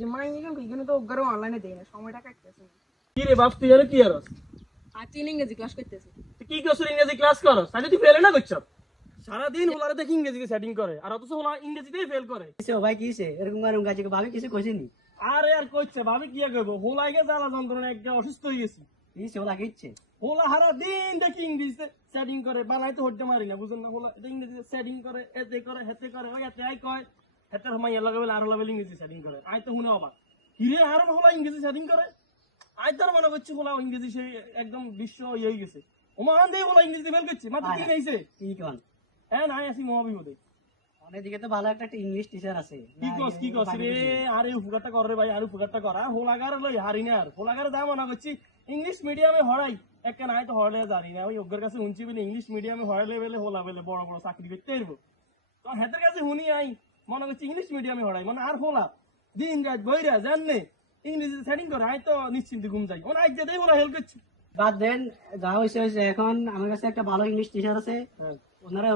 যে মাইনে কিন্তু এখানে তো ওগরে অনলাইনে দেই না, সময়টা কাটতেছে। কি রে বাপ, তুই জানো কি আর আর 3 ইংরেজি ক্লাস করতেছি। তুই কি করছিস? ইংরেজি ক্লাস করস তাহলে তুই ফেলে না করছ? সারাদিন হোলারে দেখি ইংরেজিতে সেটিং করে, আর অথচ হোলা ইংরেজিতেই ফেল করে। কিসে ভাই কিসে এরকম আর কাজে ভাবি কিছু কইছিনি? আরে আর কইছে ভাবি কি করবো, হোলাইকে জ্বালা যন্ত্রণা একটা অসুস্থ হয়ে গেছি। কিসে ওলা কিচ্ছে? হোলা হারা দিন দেখি ইংরেজিতে সেটিং করে, বানাই তো হইতে মারি না, বুঝুন না? হোলা ইংরেজিতে সেটিং করে, এতে করে হেতে করে, ওই এতে আই কয় হেতে সময় এলাকা বেলা আরো লেভেল ইংরেজি সেটিং করে। আই তো শুনে অবাক, হিরে আর হোলা ইংরেজি সেটিং করে। আই তার মনে করছি হোলা ইংরেজি সেই একদম বিশ্ব ইয়ে হয়ে গেছে। ওমান দিয়ে হোলা ইংরেজিতে ফেল করছে, মাত্র কি নাইছে। কি কোন? হ্যাঁ নাই আছি মহাবিপদে। অনেকদিকে তো ভালো একটা ইংলিশ টিচার আছে। কি কস রে? আরে উপকারটা কর রে ভাই, আর উপকারটা কর। হোলাগার লই হারি না, আর হোলাগার দাম মনে করছি ইংলিশ মিডিয়ামে হরাই একটা নাই তো হরলে জানি না। ওই অজ্ঞের কাছে শুনছি বলে ইংলিশ মিডিয়ামে হরাইলে বেলে হোলা বেলে বড় বড় চাকরি করতে পারবো। তো হেতের কাছে শুনি আই মনে করছি ইংলিশ মিডিয়ামে হরাই, মানে আর হোলা দিন রাত বইরা জানলে ইংরেজিতে সেটিং করে। আই তো নিশ্চিন্তে ঘুম যাই, ওনা আজ যেতেই হোলা হেল্প করছি। বাদ দেন, যা হয়েছে হয়েছে। এখন আমার কাছে একটা ভালো ইংলিশ টিচার আছে, ওনারা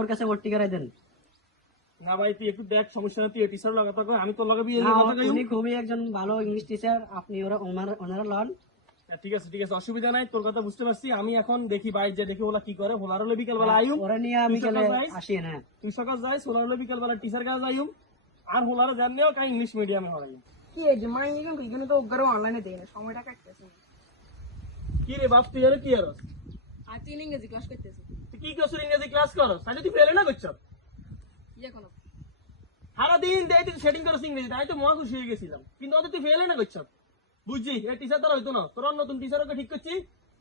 ওর কাছে ভর্তি করাই দেন। না ভাই তুই একটু দেখ, সমস্যা না, তুই টিচার লাগাতে কর, আমি তো লাগাবি। উনি খুবই একজন ভালো ইংলিশ টিচার, আপনি ওনারা লন। ঠিক আছে ঠিক আছে, অসুবিধা নাই, তোর কথা বুঝতে পারছি। আমি এখন দেখি বাইরে যে দেখি ওলা কি করে। হোলার হলে বিকেল বেলা আইম, ওরা নিয়ে আমি গেলে আসি না। তুই সকাল যাই, হোলার হলে বিকেল বেলা টিচার কাছে যাইম। আর হোলারে জানলেও কাই ইংলিশ মিডিয়ামে হরাই। কি যে মাইনে কিন্তু এখানে তো ওগরে অনলাইনে দেই না, সময়টা কাটতেছে। কি রে বাপ, তুই জানো কি আর আর 3 ইংরেজি ক্লাস করতেছি। তুই কি করছিস? ইংরেজি ক্লাস করস তাহলে তুই ফেলে না করছ? ইয়ে কোনো সারাদিন দেয় তুই সেটিং করছিস ইংরেজিতে, আমি তো মহা খুশি হয়ে গেছিলাম। কিন্তু ওদের তুই ফেলে না করছ, বুঝছি? এই টিচার দ্বারা হইতো না, তোর নতুন টিচারকে ঠিক করছি।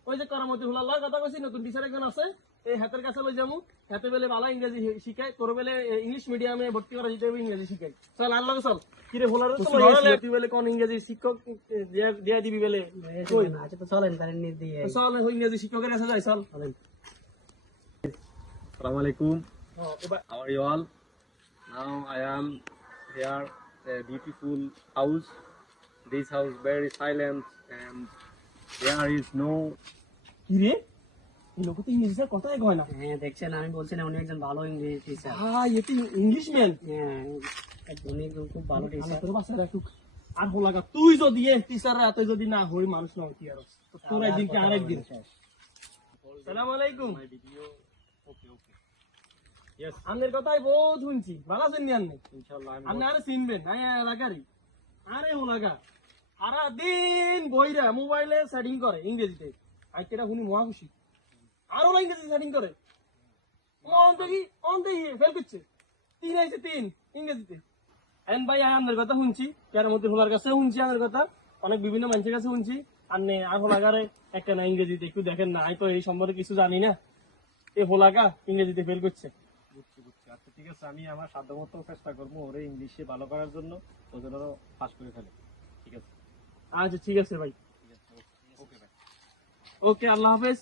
ওই যে করামতি হোলার লয় কথা কইছি, নতুন টিচার একজন আছে, এই হাতের কাছে লই যাবো। হাতে বেলে ভালো ইংরেজি শিখাই, তোর বেলে ইংলিশ মিডিয়ামে ভর্তি করা যেতে হবে, ইংরেজি শিখাই। চল আর লাগে চল। কি রে হোলার তুই বেলে কোন ইংরেজি শিক্ষক দিয়া দিবি বেলে? আচ্ছা তো চলেন তাহলে নিয়ে দিয়ে চল ইংরেজি শিক্ষকের কাছে যাই, চল। Assalamu alaikum. How are you all? Now I am here a beautiful house. This house very silent and there is no. কি রে, এই লোক তো ইংরেজি স্যার কথাই কয় না। হ্যাঁ দেখছেন, আমি বলছি না উনি একজন ভালো ইংলিশ টিচার। হ্যাঁ এটি ইংলিশ ম্যান। হ্যাঁ উনি খুব ভালো টিচার। তোর বাচ্চা রাখুক। আর হোলাগা তুই যদি টিচার রাতে যদি না হই মানুষ না কি আর তোর একদিন কি আরেকদিন। সালাম আলাইকুম। Yes, আপনার কথাই বহুত শুনছি, ভালো আছেন নি আপনি? inshallah. আপনি আরে চিনবেন না এলাকারই। আরে হোলাগা সারা দিন বইরা মোবাইলে সেটিং করে ইংরেজিতে। আজকেটা শুনি মহা খুশি। আরো না ইংরেজি সেটিং করে, অন দেখি ফেল করছে। 3 আইছে 3 ইংরেজিতে। এন ভাই আপনার কথা শুনছি, কেন মধ্যে হোলার কাছে শুনছি, আপনার কথা অনেক বিভিন্ন মানুষের কাছে শুনছি। আপনি আর হোলাগারে একটা না ইংরেজিতে একটু দেখেন না, আমি তো এই সম্বন্ধে কিছু জানি না। এই হোলাগা ইংরেজিতে ফেল করছে। বুঝছি। আচ্ছা ঠিক আছে, আমি আমার সাধ্যমতো চেষ্টা করবো ওরে ইংলিশে ভালো করার জন্য, ও যেন পাস করে ফেলে। ঠিক আছে? আচ্ছা ঠিক আছে ভাই, ঠিক আছে, ওকে ভাই। ওকে, আল্লাহ হাফেজ।